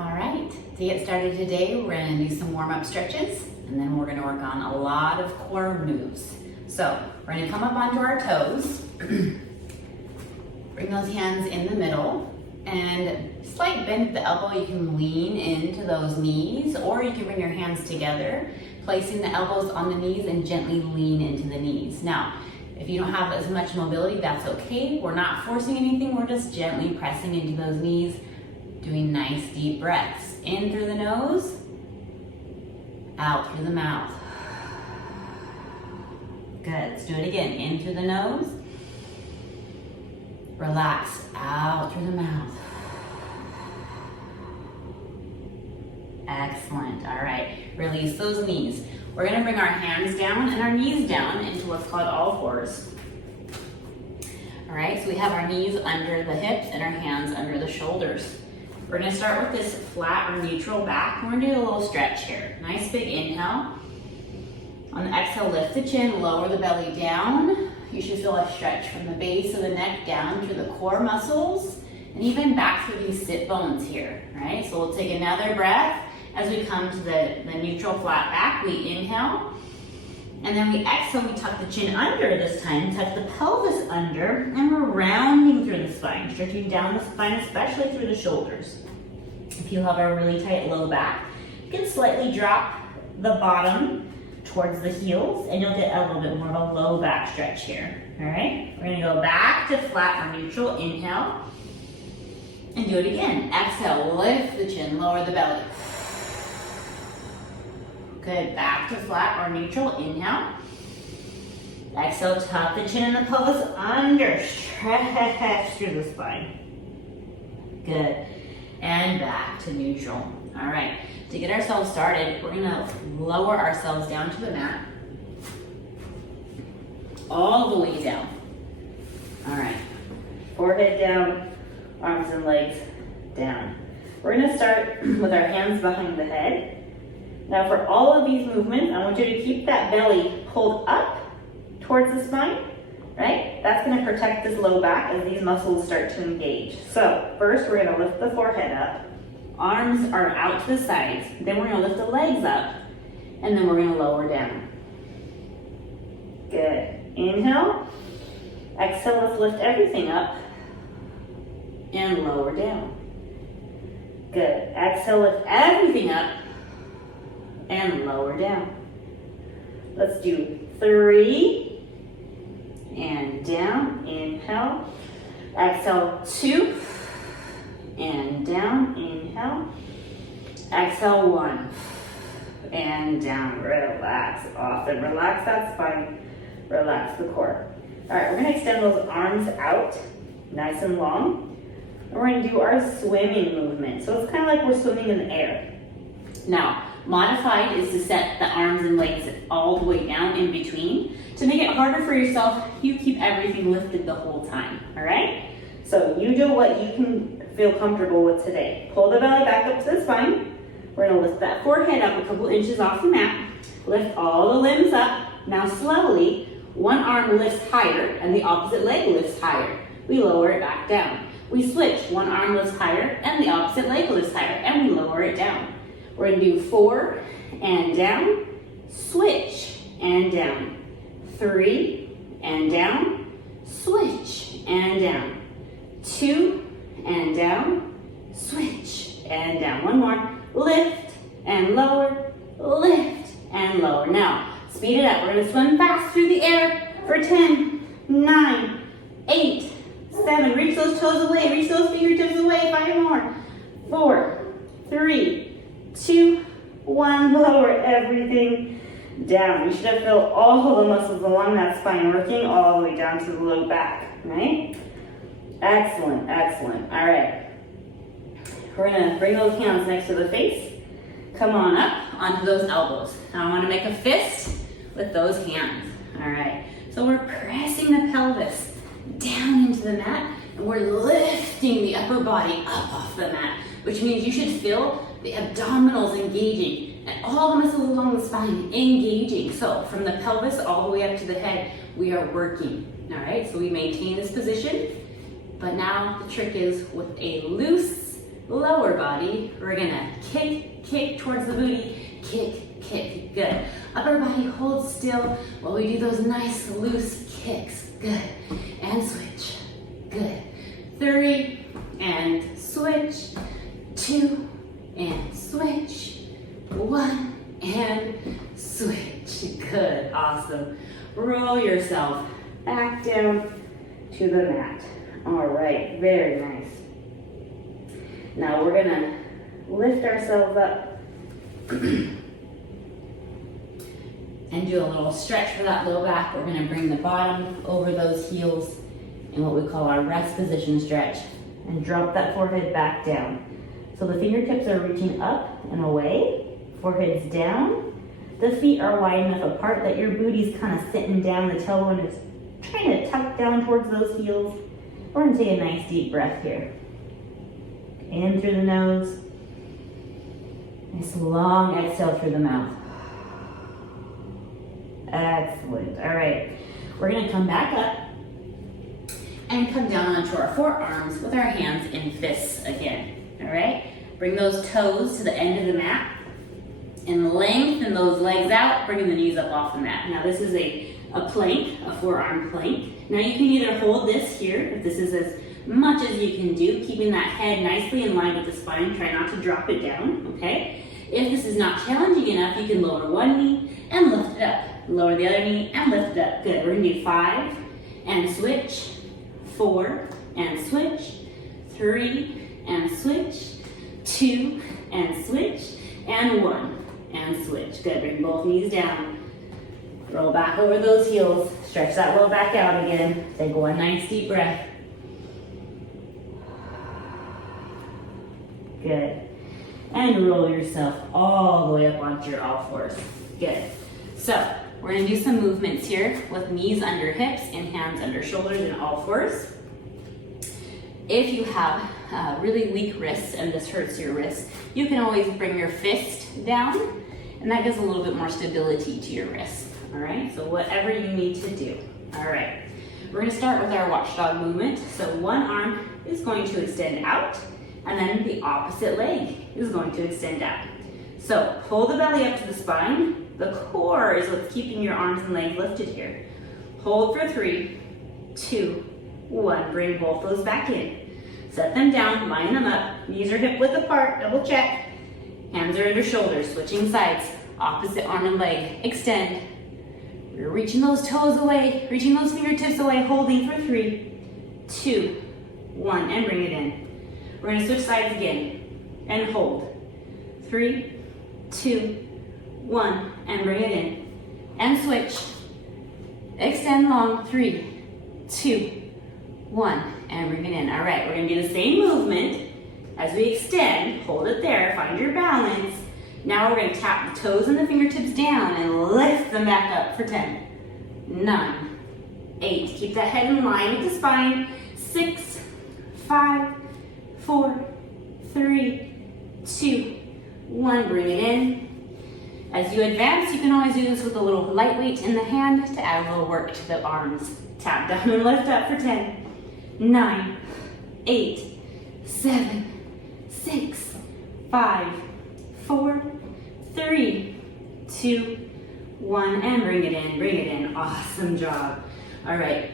All right, to get started today, we're gonna do some warm-up stretches, and then we're gonna work on a lot of core moves. So we're gonna come up onto our toes, bring those hands in the middle, and slight bend at the elbow. You can lean into those knees, or you can bring your hands together, placing the elbows on the knees and gently lean into the knees. Now, if you don't have as much mobility, that's okay. We're not forcing anything, we're just gently pressing into those knees, doing nice deep breaths. In through the nose, out through the mouth. Good, let's do it again. In through the nose, relax, out through the mouth. Excellent, all right. Release those knees. We're gonna bring our hands down and our knees down into what's called all fours. All right, so we have our knees under the hips and our hands under the shoulders. We're gonna start with this flat or neutral back. We're gonna do a little stretch here. Nice big inhale. On the exhale, lift the chin, lower the belly down. You should feel a stretch from the base of the neck down through the core muscles and even back through these sit bones here, right? So we'll take another breath as we come to the neutral flat back. We inhale, and then we exhale, we tuck the chin under this time, tuck the pelvis under, and we're rounding through the spine, stretching down the spine, especially through the shoulders. If you have a really tight low back, you can slightly drop the bottom towards the heels, and you'll get a little bit more of a low back stretch here, all right? We're gonna go back to flat or neutral, inhale, and do it again. Exhale, lift the chin, lower the belly. Good, back to flat or neutral, inhale. Exhale, tuck the chin and the pelvis under, stretch through the spine. Good, and back to neutral. All right, to get ourselves started, we're gonna lower ourselves down to the mat. All the way down. All right, forehead down, arms and legs down. We're gonna start with our hands behind the head. Now for all of these movements, I want you to keep that belly pulled up towards the spine, right? That's gonna protect this low back as these muscles start to engage. So first we're gonna lift the forehead up. Arms are out to the sides. Then we're gonna lift the legs up, and then we're gonna lower down. Good, inhale. Exhale, let's lift everything up and lower down. Good, exhale, lift everything up and lower down. Let's do 3 and down, inhale. Exhale, 2 and down, inhale. Exhale, 1 and down. Relax off and relax that spine, relax the core. All right, we're gonna extend those arms out nice and long. And we're gonna do our swimming movement. So it's kind of like we're swimming in the air. Now, modified is to set the arms and legs all the way down in between. To make it harder for yourself, you keep everything lifted the whole time, all right? So you do what you can feel comfortable with today. Pull the belly back up to the spine. We're gonna lift that forehead up a couple inches off the mat. Lift all the limbs up. Now slowly, one arm lifts higher and the opposite leg lifts higher. We lower it back down. We switch, one arm lifts higher and the opposite leg lifts higher, and we lower it down. We're gonna do 4 and down, switch and down. 3 and down, switch and down. 2 and down, switch and down. One more, lift and lower, lift and lower. Now, speed it up. We're gonna swim fast through the air for 10, 9, 8, 7. Reach those toes away, reach those fingertips away. 5 more. 4, 3, 2, 1, lower everything down. You should have felt all of the muscles along that spine working all the way down to the low back, right? Excellent, excellent. All right. We're gonna bring those hands next to the face. Come on up onto those elbows. Now I wanna make a fist with those hands. All right. So we're pressing the pelvis down into the mat, and we're lifting the upper body up off the mat, which means you should feel the abdominals engaging and all the muscles along the spine engaging. So from the pelvis all the way up to the head, we are working. All right, so we maintain this position, but now the trick is with a loose lower body, we're gonna kick, kick towards the booty, kick, kick, good. Upper body, hold still while we do those nice loose kicks, good. And switch, good. 3, and switch, 2, and switch, 1, and switch, good, awesome. Roll yourself back down to the mat. All right, very nice. Now we're gonna lift ourselves up and do a little stretch for that low back. We're gonna bring the bottom over those heels in what we call our rest position stretch and drop that forehead back down. So the fingertips are reaching up and away, forehead's down. The feet are wide enough apart that your booty's kind of sitting down, the tailbone is trying to tuck down towards those heels. We're gonna take a nice deep breath here. In through the nose. Nice long exhale through the mouth. Excellent. All right. We're going to come back up and come down onto our forearms with our hands in fists again. All right. Bring those toes to the end of the mat and lengthen those legs out, bringing the knees up off the mat. Now this is a plank, a forearm plank. Now you can either hold this here, if this is as much as you can do, keeping that head nicely in line with the spine. Try not to drop it down, okay? If this is not challenging enough, you can lower one knee and lift it up. Lower the other knee and lift it up. Good. We're gonna do 5 and switch, 4 and switch, 3 and switch, 2 and switch, and 1 and switch. Good. Bring both knees down. Roll back over those heels. Stretch that low back out again. Take one nice deep breath. Good. And roll yourself all the way up onto your all fours. Good. So we're going to do some movements here with knees under hips and hands under shoulders and all fours. If you have really weak wrists and this hurts your wrist, you can always bring your fist down and that gives a little bit more stability to your wrist. All right, so whatever you need to do. All right, we're going to start with our watchdog movement. So one arm is going to extend out and then the opposite leg is going to extend out. So pull the belly up to the spine. The core is what's keeping your arms and legs lifted here. Hold for 3, 2, 1. Bring both those back in. Set them down, line them up. Knees are hip width apart, double check. Hands are under shoulders, switching sides. Opposite arm and leg, extend. We're reaching those toes away, reaching those fingertips away, holding for 3, 2, 1, and bring it in. We're gonna switch sides again, and hold. 3, 2, 1, and bring it in. And switch. Extend long, 3, 2, 1, and bring it in. All right, we're gonna do the same movement. As we extend, hold it there, find your balance. Now we're gonna tap the toes and the fingertips down and lift them back up for 10, 9, 8. Keep that head in line with the spine. 6, 5, 4, 3, 2, 1. Bring it in. As you advance, you can always do this with a little lightweight in the hand to add a little work to the arms. Tap down and lift up for 10, 9, 8, 7, 6, 5, 4, 3, 2, 1, and bring it in, bring it in. Awesome job. All right,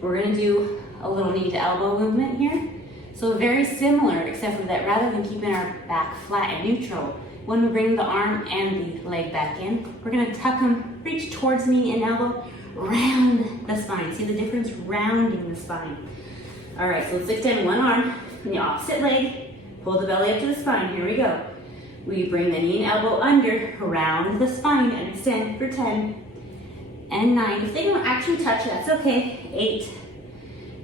we're gonna do a little knee to elbow movement here. So very similar, except for that rather than keeping our back flat and neutral, when we bring the arm and the leg back in, we're gonna tuck them, reach towards knee and elbow, round the spine. See the difference? Rounding the spine. All right, so let's extend one arm and the opposite leg. Pull the belly up to the spine. Here we go. We bring the knee and elbow under, round the spine, and extend for 10 and 9. If they don't actually touch, that's okay. 8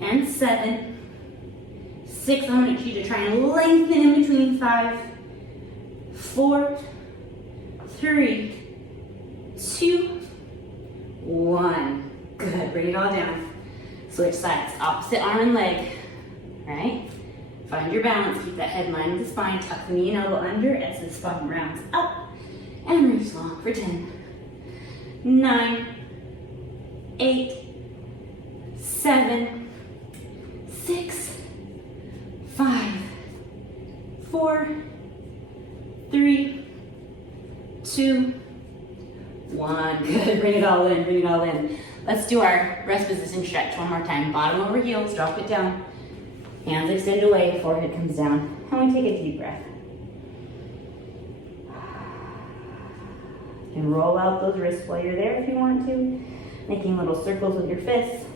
and 7, 6. I want you to try and lengthen in between. 5, 4, 3, 2, 1. Good. Bring it all down. Switch sides. Opposite arm and leg. All right. Find your balance. Keep that head in line with the spine. Tuck the knee and elbow under as the spine rounds up. And reach long for 10, 9, 8, 7, 6, 5, 4, 3, 2, 1. Good, bring it all in, bring it all in. Let's do our rest position stretch one more time. Bottom over heels, drop it down. Hands extend away, forehead comes down. And we take a deep breath. You can roll out those wrists while you're there if you want to, making little circles with your fists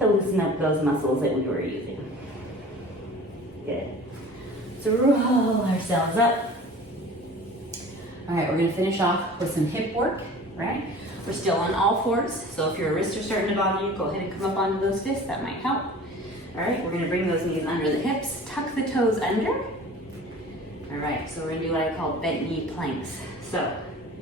to loosen up those muscles that we were using. Good. So roll ourselves up. All right, we're gonna finish off with some hip work, right? We're still on all fours, so if your wrists are starting to bother you, go ahead and come up onto those fists, that might help. All right, we're gonna bring those knees under the hips, tuck the toes under. All right, so we're gonna do what I call bent knee planks. So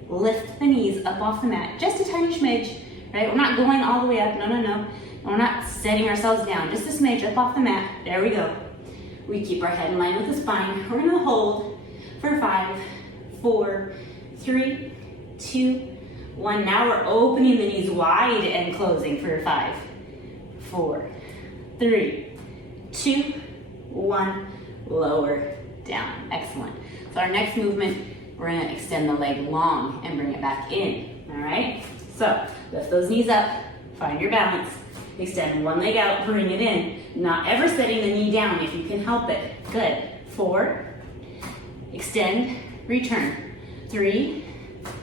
lift the knees up off the mat, just a tiny smidge, right? We're not going all the way up, no. We're not setting ourselves down, just a smidge up off the mat. There we go. We keep our head in line with the spine. We're gonna hold for 5, 4, 3, 2, 1. Now we're opening the knees wide and closing for 5, 4, 3, 2, 1. Lower down. Excellent. So our next movement, we're gonna extend the leg long and bring it back in. All right? So lift those knees up, find your balance, extend one leg out, bring it in. Not ever setting the knee down if you can help it. Good. 4, extend, return. 3,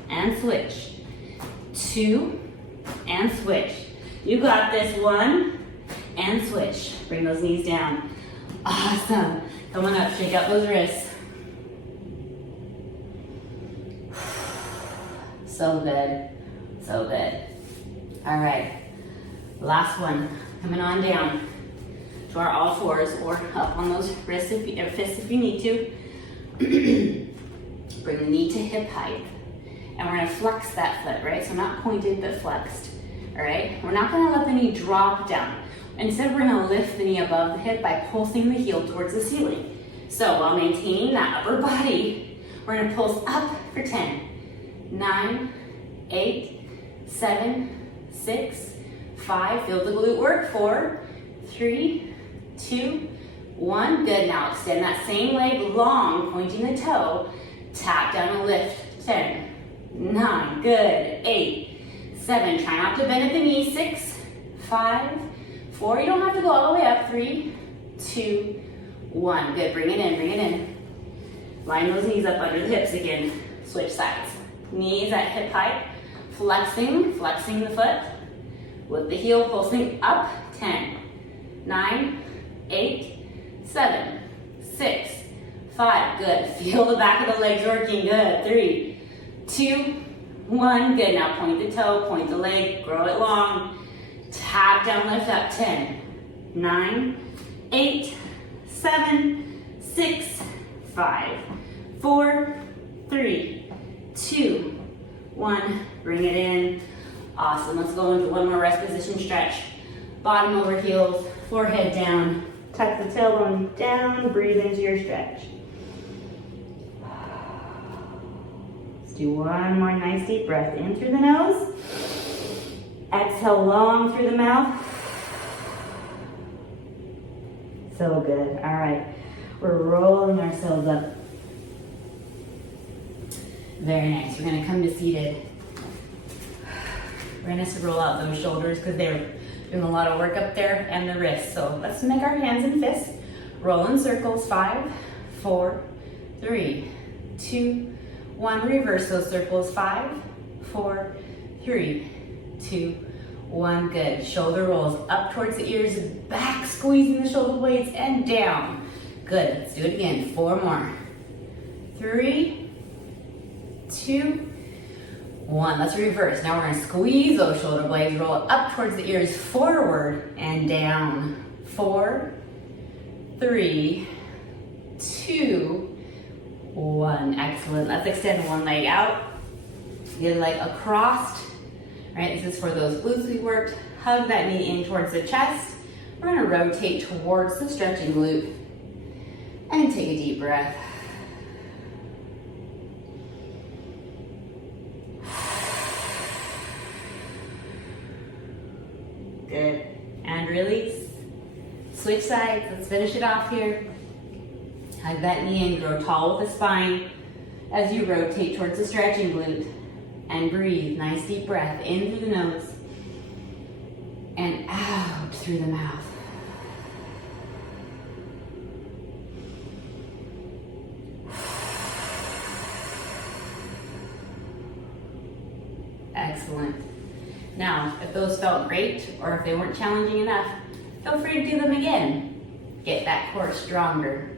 and switch. 2, and switch. You got this. 1, and switch. Bring those knees down. Awesome. Come on up, shake out those wrists. So good, so good. All right, last one. Coming on down to our all fours or up on those wrists or fists if you need to. Bring the knee to hip height. And we're gonna flex that foot, right? So not pointed, but flexed, all right? We're not gonna let the knee drop down. Instead, we're gonna lift the knee above the hip by pulsing the heel towards the ceiling. So while maintaining that upper body, we're gonna pulse up for 10, 9, 8, 7, 6, 5, feel the glute work, 4, 3, 2, 1. Good, now extend that same leg long, pointing the toe, tap down and lift, 10, 9, good, 8, 7, try not to bend at the knee, 6, 5, 4, you don't have to go all the way up, 3, 2, 1, good, bring it in, bring it in. Line those knees up under the hips again, switch sides. Knees at hip height, flexing the foot, with the heel pulsing up, 10, 9, 8, 7, 6, 5, good. Feel the back of the legs working, good. 3, 2, 1, good. Now point the toe, point the leg, grow it long. Tap down, lift up, 10, 9, 8, 7, 6, 5, 4, 3, 2, 1. Bring it in. Awesome. Let's go into one more rest position stretch. Bottom over heels, forehead down. Tuck the tailbone down, breathe into your stretch. Let's do one more nice deep breath in through the nose. Exhale long through the mouth. So good. All right. We're rolling ourselves up. Very nice. We're going to come to seated. We're going to roll out those shoulders because they're doing a lot of work up there and the wrists. So let's make our hands and fists. Roll in circles. 5, 4, 3, 2, 1. Reverse those circles. 5, 4, 3, 2, 1. Good. Shoulder rolls up towards the ears, back squeezing the shoulder blades and down. Good. Let's do it again. 4 more. 3, 2, 1. Let's reverse. Now we're going to squeeze those shoulder blades, roll up towards the ears, forward and down. 4, 3, 2, 1. Excellent. Let's extend one leg out, the other leg across. Right, this is for those glutes we worked. Hug that knee in towards the chest. We're going to rotate towards the stretching glute and take a deep breath. Good. And release. Switch sides. Let's finish it off here. Hug that knee in, grow tall with the spine as you rotate towards the stretching glute. And breathe, nice deep breath in through the nose and out through the mouth. Excellent. Now, if those felt great or if they weren't challenging enough, feel free to do them again. Get that core stronger.